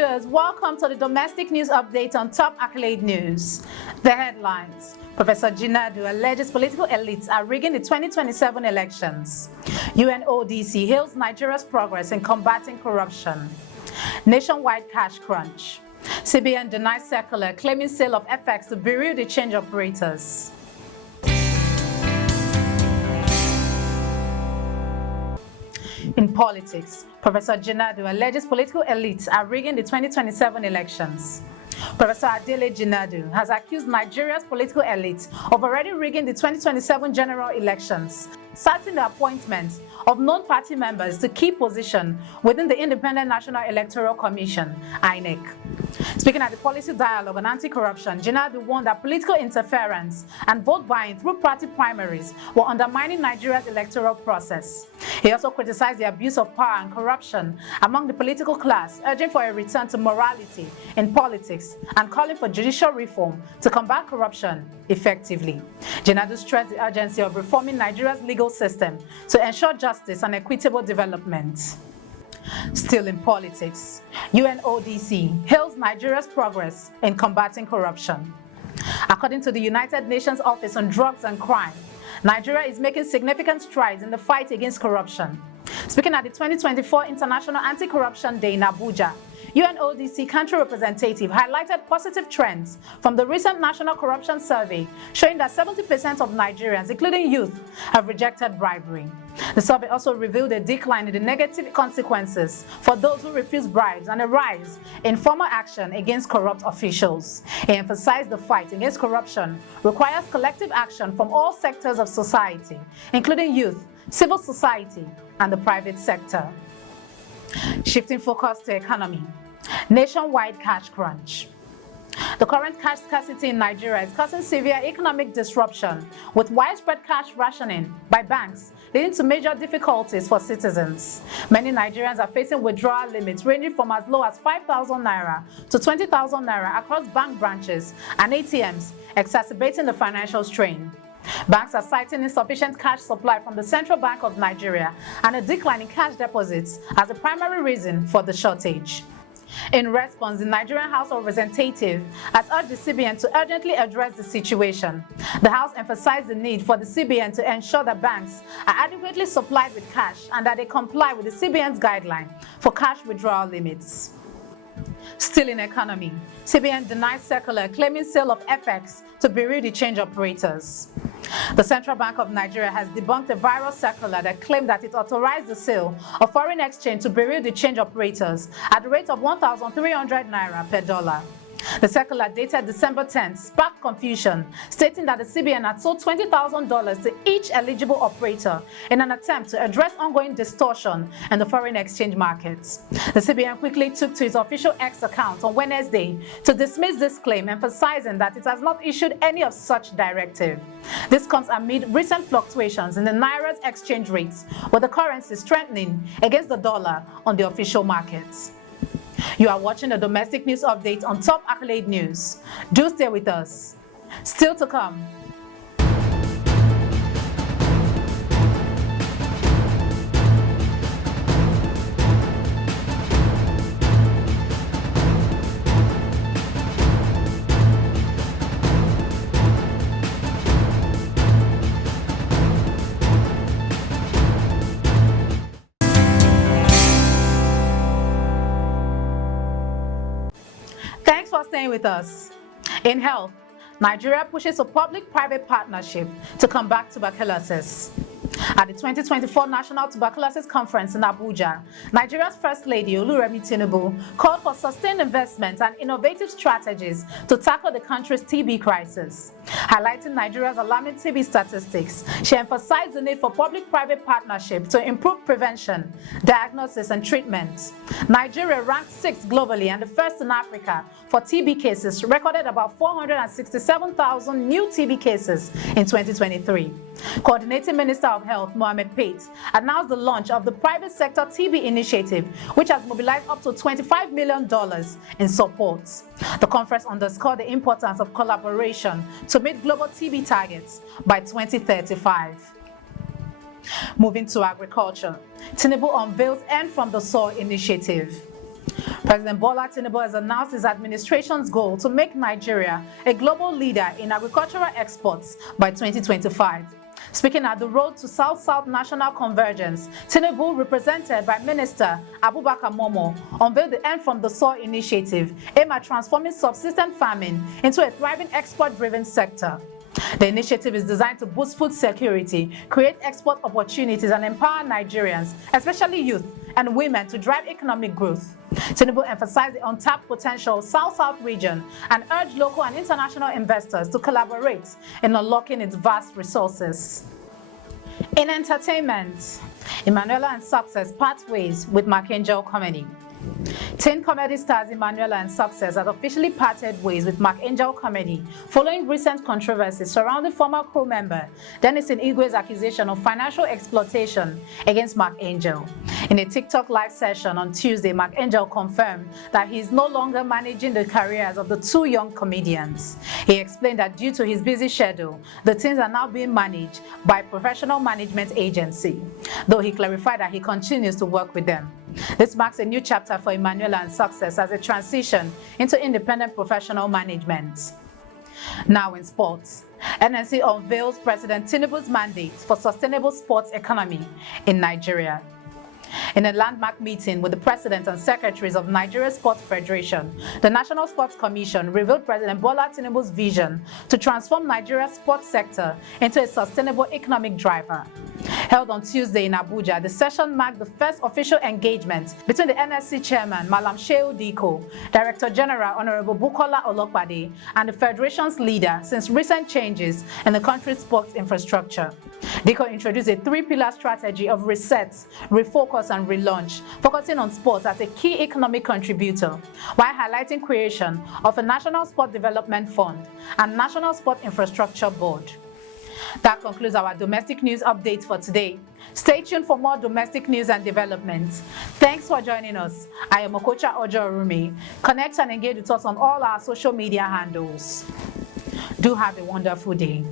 viewers, welcome to the domestic news update on Top Accolade News. The headlines: Professor JINADU alleges political elites are rigging the 2027 elections. UNODC hails Nigeria's progress in combating corruption. Nationwide cash crunch. CBN denies circular claiming sale of FX to bureau de change operators. In politics, Professor JINADU alleges political elites are rigging the 2027 elections. Professor JINADU has accused Nigeria's political elites of already rigging the 2027 general elections, citing the appointment of non-party members to key positions within the Independent National Electoral Commission, INEC. Speaking at the Policy Dialogue on Anti-Corruption, JINADU warned that political interference and vote buying through party primaries were undermining Nigeria's electoral process. He also criticized the abuse of power and corruption among the political class, urging for a return to morality in politics and calling for judicial reform to combat corruption effectively. JINADU stressed the urgency of reforming Nigeria's legal system to ensure justice and equitable development. Still in politics, UNODC hails Nigeria's progress in combating corruption. According to the United Nations Office on Drugs and Crime, Nigeria is making significant strides in the fight against corruption. Speaking at the 2024 International Anti-Corruption Day in Abuja, UNODC country representative highlighted positive trends from the recent National Corruption Survey, showing that 70% of Nigerians, including youth, have rejected bribery. The survey also revealed a decline in the negative consequences for those who refuse bribes and a rise in formal action against corrupt officials. He emphasized the fight against corruption requires collective action from all sectors of society, including youth, civil society, and the private sector. Shifting focus to economy. Nationwide cash crunch. The current cash scarcity in Nigeria is causing severe economic disruption, with widespread cash rationing by banks leading to major difficulties for citizens. Many Nigerians are facing withdrawal limits ranging from as low as 5,000 naira to 20,000 naira across bank branches and ATMs, exacerbating the financial strain. Banks are citing insufficient cash supply from the Central Bank of Nigeria and a decline in cash deposits as the primary reason for the shortage. In response, the Nigerian House of Representatives has urged the CBN to urgently address the situation. The House emphasized the need for the CBN to ensure that banks are adequately supplied with cash and that they comply with the CBN's guideline for cash withdrawal limits. Still in economy, CBN denies circular claiming sale of FX to bureau de change operators. The Central Bank of Nigeria has debunked a viral circular that claimed that it authorized the sale of foreign exchange to bureau de change operators at the rate of 1,300 naira per dollar. The circular dated December 10th sparked confusion, stating that the CBN had sold $20,000 to each eligible operator in an attempt to address ongoing distortion in the foreign exchange markets. The CBN quickly took to its official X account on Wednesday to dismiss this claim, emphasizing that it has not issued any of such directive. This comes amid recent fluctuations in the naira's exchange rates, with the currency strengthening against the dollar on the official markets. You are watching the domestic news update on Top Accolade News. Do stay with us. Still to come. Thanks for staying with us. In health, Nigeria pushes a public-private partnership to combat tuberculosis. At the 2024 National Tuberculosis Conference in Abuja, Nigeria's First Lady Bola Tinubu called for sustained investment and innovative strategies to tackle the country's TB crisis. Highlighting Nigeria's alarming TB statistics, she emphasized the need for public-private partnership to improve prevention, diagnosis, and treatment. Nigeria ranked 6th globally and the first in Africa for TB cases, recorded about 467,000 new TB cases in 2023. Coordinating Minister of Health Mohammed Pate announced the launch of the private sector TB initiative, which has mobilized up to $25 million in support. The conference underscored the importance of collaboration to meet global TB targets by 2035. Moving to agriculture, Tinubu unveils End from the Soil initiative. President Bola Tinubu has announced his administration's goal to make Nigeria a global leader in agricultural exports by 2025. Speaking at the Road to South-South National Convergence, Tinubu, represented by Minister Abubakar Momo, unveiled the End from the Soil initiative aimed at transforming subsistence farming into a thriving export-driven sector. The initiative is designed to boost food security, create export opportunities, and empower Nigerians, especially youth and women, to drive economic growth. Tinubu emphasized the untapped potential of South-South region and urged local and international investors to collaborate in unlocking its vast resources. In entertainment, Emanuela and Success part ways with Mark Angel Comedy. Teen comedy stars Emanuela and Success have officially parted ways with Mark Angel Comedy following recent controversies surrounding former crew member Dennis Igwe's accusation of financial exploitation against Mark Angel. In a TikTok live session on Tuesday, Mark Angel confirmed that he is no longer managing the careers of the two young comedians. He explained that due to his busy schedule, the teens are now being managed by a professional management agency, though he clarified that he continues to work with them. This marks a new chapter for Emanuela and Success as a transition into independent professional management. Now in sports, NNC unveils President Tinubu's mandate for sustainable sports economy in Nigeria. In a landmark meeting with the President and Secretaries of Nigeria Sports Federation, the National Sports Commission revealed President Bola Tinubu's vision to transform Nigeria's sports sector into a sustainable economic driver. Held on Tuesday in Abuja, the session marked the first official engagement between the NSC chairman, Malam Shehu Diko, Director General Honorable Bukola Olopade, and the Federation's leader since recent changes in the country's sports infrastructure. Diko introduced a three-pillar strategy of reset, refocus, and relaunch, focusing on sports as a key economic contributor, while highlighting creation of a National Sport Development Fund and National Sport Infrastructure Board. That concludes our domestic news updates for today. Stay tuned for more domestic news and developments. Thanks for joining us. I am Okocha Ojo-Orumi. Connect and engage with us on all our social media handles. Do have a wonderful day.